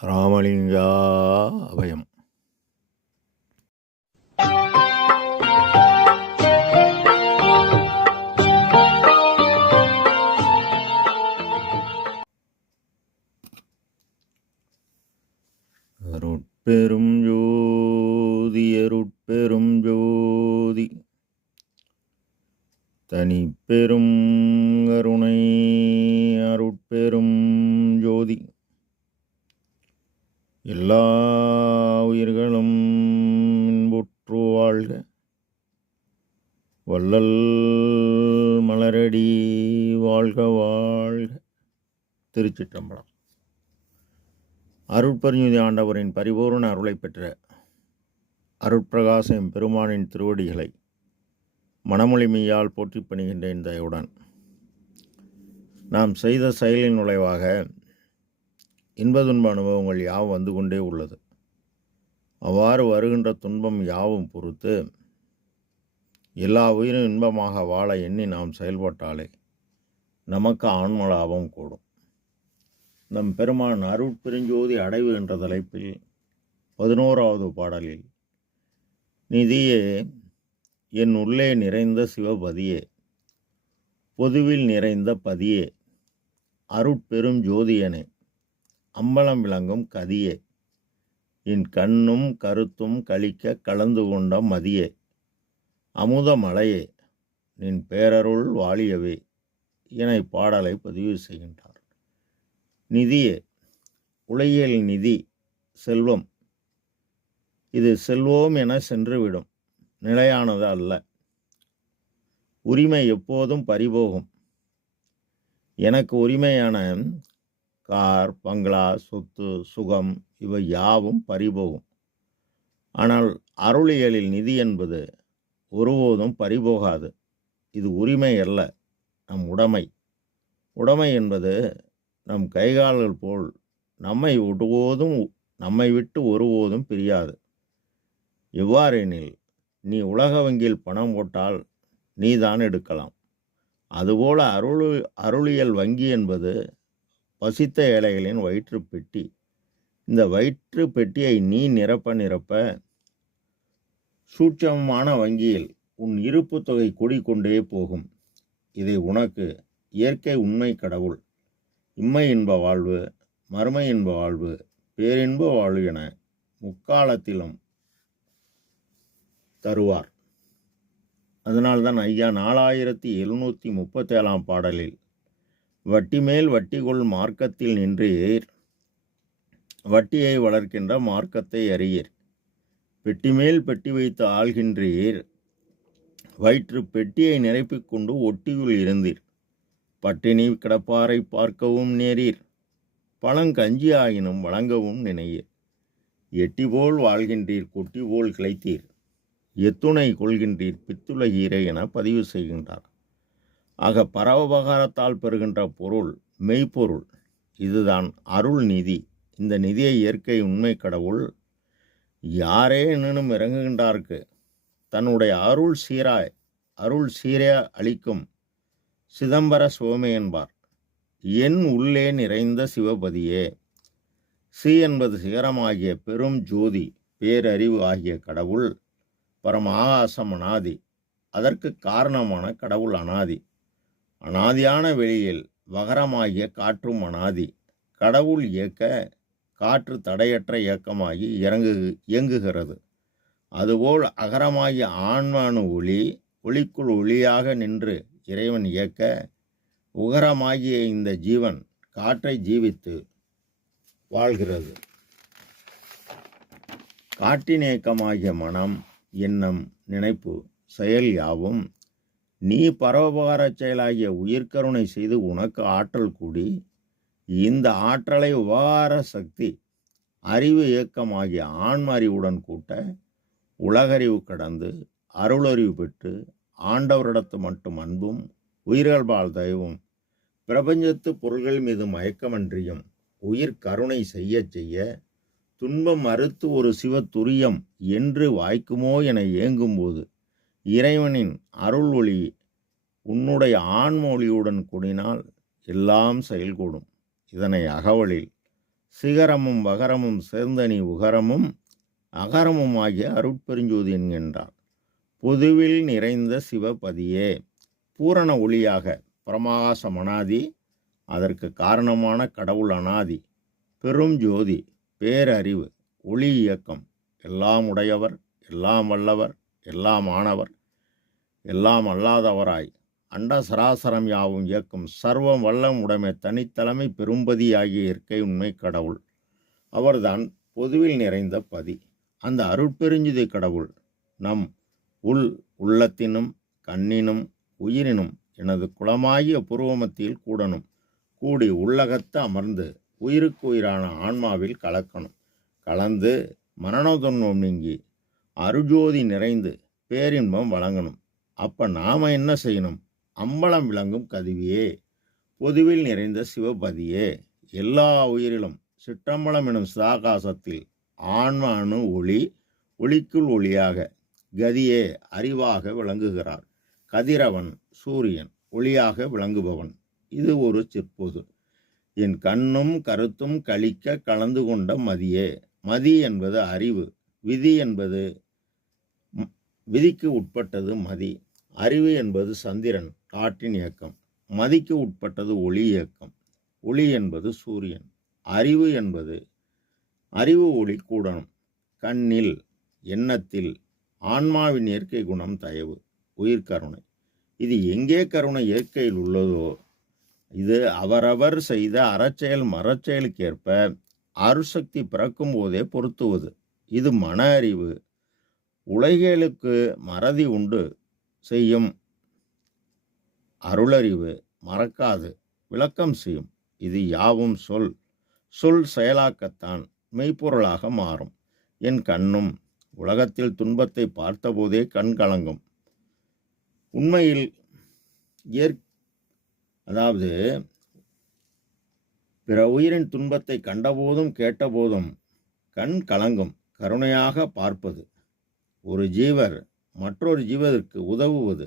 ராமலிங்கா அபயம். அருட்பெரும் ஜோதி அருட்பெரும் ஜோதி தனிப்பெரும் கருணை அருட்பெரும் ஜோதி எல்லா உயிர்களும் இன்புற்று வாழ்க. வள்ளல் மலரடி வாழ்க வாழ்க. திருச்சிற்றம்பலம். அருட்பெருஞ்சுதி ஆண்டவரின் பரிபூர்ண அருளை பெற்ற அருட்பிரகாசம் பெருமானின் திருவடிகளை மனமொழிமையால் போற்றி பணிகின்றேன் தயவுடன். நாம் செய்த செயலின் நுழைவாக இன்ப துன்ப அனுபவங்கள் யாவும் வந்து கொண்டே உள்ளது. அவ்வாறு வருகின்ற துன்பம் யாவும் பொறுத்து எல்லா உயிரும் இன்பமாக வாழ எண்ணி நாம் செயல்பட்டாலே நமக்கு ஆன்ம லாபம் கூடும். நம் பெருமான் அருட்பெருஞ்சோதி அடைவு என்ற தலைப்பில் 11வது பாடலில், நிதியே என் உள்ளே நிறைந்த சிவபதியே, பொதுவில் நிறைந்த பதியே, அருட்பெரும் ஜோதியனே, அம்பலம் விளங்கும் கதியே, என் கண்ணும் கருத்தும் கழிக்க கலந்து கொண்ட மதியே, அமுத மலையே, நின் பேரருள் வாழியவே என பாடலை பதிவு செய்கின்றார். நிதியே, உலகியல் நிதி செல்வம். இது செல்வோம் என சென்றுவிடும், நிலையானது அல்ல. உரிமை எப்போதும் பறிபோகும். எனக்கு உரிமையான கார், பங்களா, சொத்து, சுகம் இவை யாவும் பறிபோகும். ஆனால் அருளியலில் நிதி என்பது ஒருபோதும் பறிபோகாது. இது உரிமை அல்ல, நம் உடைமை. உடைமை என்பது நம் கைகால்கள் போல் நம்மை விட்டு ஒருபோதும் பிரியாது. எவ்வாறெனில், நீ உலக வங்கியில் பணம் போட்டால் நீதான் எடுக்கலாம். அதுபோல அருளியல் வங்கி என்பது பசித்த ஏழைகளின் வயிற்று பெட்டி. இந்த வயிற்று பெட்டியை நீ நிரப்ப சூட்சமமான வங்கியில் உன் இருப்பு தொகை கூடிக்கொண்டே போகும். இதை உனக்கு இயற்கை உண்மை கடவுள் இம்மை இன்ப வாழ்வு, மறுமை இன்ப வாழ்வு, பேரின்ப வாழ்வு என முக்காலத்திலும் தருவார். அதனால்தான் ஐயா 4737 பாடலில், வட்டி மேல் வட்டிகொள் மார்க்கத்தில் நின்றீர், வட்டியை வளர்க்கின்ற மார்க்கத்தை அறியீர், பெட்டி மேல் பெட்டி வைத்து ஆள்கின்றீர், வயிற்று பெட்டியை நிரப்பிக் கொண்டு ஒட்டியுள் இருந்தீர், பட்டினி கிடப்பாரை பார்க்கவும் நேரீர், பழங்கஞ்சி ஆயினும் வழங்கவும் நினையீர், எட்டி போல் வாழ்கின்றீர், கொட்டி போல் கிளைத்தீர், எத்துணை கொள்கின்றீர், பித்துலகீரை என பதிவு செய்கின்றார். ஆக பரோபகாரத்தால் பெறுகின்ற பொருள் மெய்ப்பொருள். இதுதான் அருள் நிதி. இந்த நிதியை இயற்கை உண்மை கடவுள் யாரே எனினும் இறங்குகின்றார்க்கு தன்னுடைய அருள் சீரே அளிக்கும் சிதம்பர சுவமே என்பார். என் உள்ளே நிறைந்த சிவபதியே. சி என்பது சிகரமாகிய பெரும் ஜோதி, பேரறிவு ஆகிய கடவுள். பரம ஆகாசம் அனாதி, அதற்கு காரணமான கடவுள் அனாதி. அனாதியான வெளியில் வகரமாகிய காற்றும் அனாதி. கடவுள் இயக்க காற்று தடையற்ற இயக்கமாகி இயங்குகிறது. அதுபோல் அகரமாகிய ஆன்மானு ஒளிக்குள் ஒளியாக நின்று இறைவன் இயக்க, உகரமாகிய இந்த ஜீவன் காற்றை ஜீவித்து வாழ்கிறது. காற்றின் இயக்கமாகிய மனம், எண்ணம், நினைப்பு, செயல் யாவும் நீ பரோபகார செயலாகிய உயிர்கருணை செய்து உனக்கு ஆற்றல் கூடி, இந்த ஆற்றலை உபகார சக்தி அறிவு இயக்கமாகிய ஆன்ம அறிவுடன் கூட்ட, உலகறிவு கடந்து அருளறிவு பெற்று ஆண்டவரிடத்து மட்டும் அன்பும் உயிர்கள்பால் தயவும் பிரபஞ்சத்து பொருள்கள் மீது மயக்கமன்றியும் உயிர் கருணை செய்ய துன்பம் மறுத்து ஒரு சிவத்துரியம் என்று வாய்க்குமோ என ஏங்கும்போது இறைவனின் அருள் ஒளி உன்னுடைய ஆன்ம ஒளியுடன் கூடினால் எல்லாம் செயல்கூடும். இதனை அகவலில் சிகரமும் வகரமும் சேர்ந்தனி உகரமும் அகரமும் ஆகிய அருட்பெருஞ்சோதி என்கின்றார். பொதுவில் நிறைந்த சிவபதியே, பூரண ஒளியாக பிரமாசம் அனாதி, அதற்கு காரணமான கடவுள் அனாதி, பெரும் ஜோதி, பேரறிவு, ஒளி இயக்கம், எல்லாம் உடையவர், எல்லாம் வல்லவர், எல்லாம் ஆனவர், எல்லாம் அல்லாதவராய் அண்ட சராசரம் யாவும் இயக்கும் சர்வம் வல்லம் உடைமை தனித்தலைமை பெரும்பதி ஆகிய இயற்கை உண்மை கடவுள். அவர்தான் பொதுவில் நிறைந்த பதி. அந்த அருட்பெருஞ்சுதி கடவுள் நம் உள்ளத்தினும் கண்ணினும் உயிரினும் எனது குலமாகிய புருவமத்தில் கூடணும். கூடி உள்ளகத்து அமர்ந்து உயிருக்கு உயிரான ஆன்மாவில் கலக்கணும். கலந்து மரணதுன்பம் நீங்கி அருஜோதி நிறைந்து பேரின்பம் வழங்கணும். அப்போ நாம் என்ன செய்யணும்? அம்பலம் விளங்கும் கதிவியே, பொதுவில் நிறைந்த சிவபதியே, எல்லா உயிரிலும் சிற்றம்பலம் எனும் சிதாகாசத்தில் ஆன்ம அணு ஒளி, ஒளிக்குள் ஒளியாக கதியே அறிவாக விளங்குகிறார். கதிரவன் சூரியன் ஒளியாக விளங்குபவன். இது ஒரு சிற்பொது. என் கண்ணும் கருத்தும் கழிக்க கலந்து கொண்ட மதியே. மதி என்பது அறிவு, விதி என்பது விதிக்கு உட்பட்டது மதி. அறிவு என்பது சந்திரன் காற்றின் இயக்கம். மதிக்கு உட்பட்டது ஒளி இயக்கம். ஒளி என்பது சூரியன். அறிவு என்பது அறிவு ஒளி கூடணும். கண்ணில் எண்ணத்தில் ஆன்மாவின் இயற்கை குணம் தயவு, உயிர் கருணை. இது எங்கே கருணை இயற்கையில் உள்ளதோ இது அவரவர் செய்த அறச்செயல் மரச்செயலுக்கேற்ப அருசக்தி பிறக்கும் போதே பொருத்துவது. இது மன அறிவு. உலகியலுக்கு மறதி உண்டு செய்யும் அருளறிவு மறக்காது விளக்கம் செய்யும். இது யாவும் சொல் செயலாக்கத்தான் மெய்ப்பொருளாக மாறும். என் கண்ணும் உலகத்தில் துன்பத்தை பார்த்தபோதே கண் கலங்கும். உண்மையில் அதாவது பிற உயிரின் துன்பத்தை கண்டபோதும் கேட்டபோதும் கண் கலங்கும். கருணையாக பார்ப்பது, ஒரு ஜீவர் மற்றொரு ஜீவத்திற்கு உதவுவது.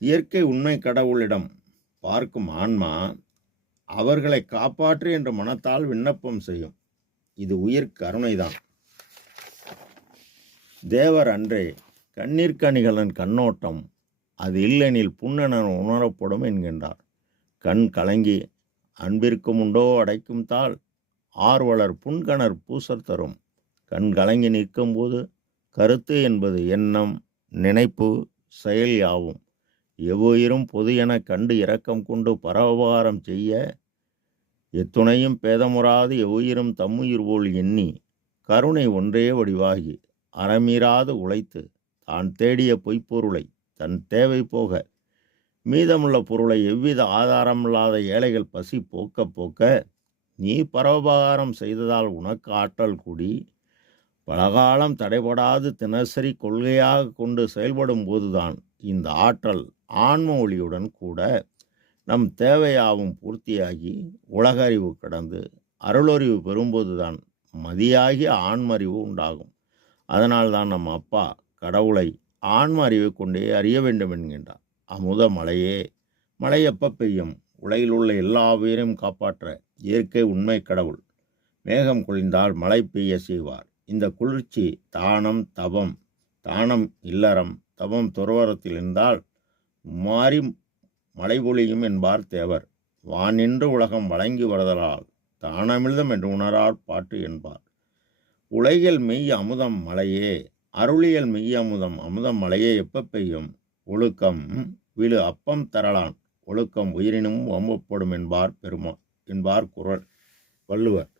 இயற்கை உண்மை கடவுளிடம் பார்க்கும் ஆன்மா அவர்களை காப்பாற்று என்ற மனத்தால் விண்ணப்பம் செய்யும். இது உயிர் கருணைதான். தேவர் அன்றே கண்ணீர்க்கணிகளின் கண்ணோட்டம் அது இல்லெனில் புண்ணென உணரப்படும் என்கின்றார். கண் கலங்கி அன்பிற்கும் உண்டோ அடைக்கும் தாள் ஆர்வலர் புன்கணர் பூசர் தரும். கண் கலங்கி நிற்கும்போது கருத்து என்பது எண்ணம், நினைப்பு, செயல் யாவும் எவ்வுயிரும் பொது என கண்டு இரக்கம் கொண்டு பரோபகாரம் செய்ய எத்துணையும் பேதமுறாது எவ்வுயிரும் தம்முயிர் போல் எண்ணி கருணை ஒன்றே வடிவாகி அறமீறாது உழைத்து தான் தேடிய பொய்ப்பொருளை தன் தேவை போக மீதமுள்ள பொருளை எவ்வித ஆதாரமில்லாத ஏழைகள் பசி போக்க போக்க நீ பரோபகாரம் செய்ததால் உனக்கு ஆற்றல் கூடி பலகாலம் தடைபடாது தினசரி கொள்கையாக கொண்டு செயல்படும் போதுதான் இந்த ஆற்றல் ஆன்ம ஒளியுடன் கூட நம் தேவையாவும் பூர்த்தியாகி உலகறிவு கடந்து அருளறிவு பெறும்போதுதான் மதியாகி ஆன்மறிவு உண்டாகும். அதனால்தான் நம் அப்பா கடவுளை ஆன்ம அறிவை கொண்டே அறிய வேண்டும் என்கின்றார். அமுத மழையே, மழை எப்போ பெய்யும்? உலகில் உள்ள எல்லா உயிரையும் காப்பாற்ற இயற்கை உண்மை கடவுள் மேகம் குளிர்ந்தால் மழை பெய்ய செய்வார். இந்த குளிர்ச்சி தானம் தவம், தானம் இல்லறம், தவம் துறவரத்தில் இருந்தால் மாறி மழை பொழியும் என்பார் தேவர். வானின்று உலகம் வழங்கி வருதலால் தானமிழ்தம் என்று உணரார் பாட்டு என்பார். உலகில் மெய் அமுதம் மழையே, அருளியல் மெய் அமுதம் அமுதம் மழையே எப்ப பெய்யும்? ஒழுக்கம் விழு அப்பம் தரலான், ஒழுக்கம் உயிரினும் வம்பப்படும் என்பார் குறள் வள்ளுவர்.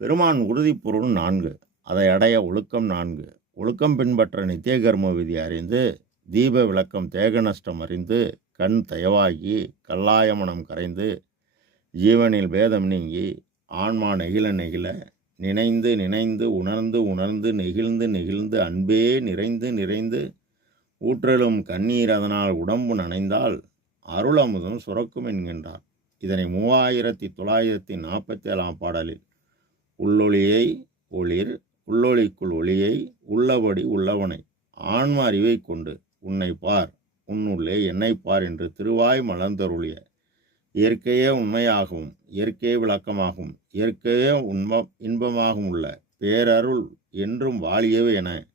பெருமான் உறுதிப்பொருள் 4, அதை அடைய ஒழுக்கம் 4. ஒழுக்கம் பின்பற்ற நித்திய கர்ம விதி அறிந்து தீப விளக்கம் தேக நஷ்டம் அறிந்து கண் தயவாகி கல்லாயமனம் கரைந்து ஜீவனில் பேதம் நீங்கி ஆன்மா நெகிழ நெகிழ நினைந்து நினைந்து உணர்ந்து உணர்ந்து நெகிழ்ந்து நெகிழ்ந்து அன்பே நிறைந்து நிறைந்து ஊற்றலும் கண்ணீர் அதனால் உடம்பு நனைந்தால் அருள் அமுதம் சுரக்கும் என்கின்றார். இதனை 3947 பாடலில் உள்ளொளியை ஒளிர், உள்ளொளிக்குள் ஒளியை, உள்ளபடி உள்ளவனை ஆன்ம அறிவை கொண்டு உன்னை பார், உன்னுள்ளே என்னை பார் என்று திருவாய் மலர்ந்தருளிய இயற்கையே உண்மையாகவும் இயற்கையே விளக்கமாகவும் இயற்கையே இன்பமாகவும் உள்ள பேரருள் என்றும் வாழியவே என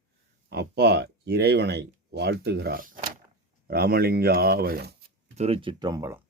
அப்பா இறைவனை வாழ்த்துகிறார். ராமலிங்க ஆவயம். திருச்சிற்றம்பலம்.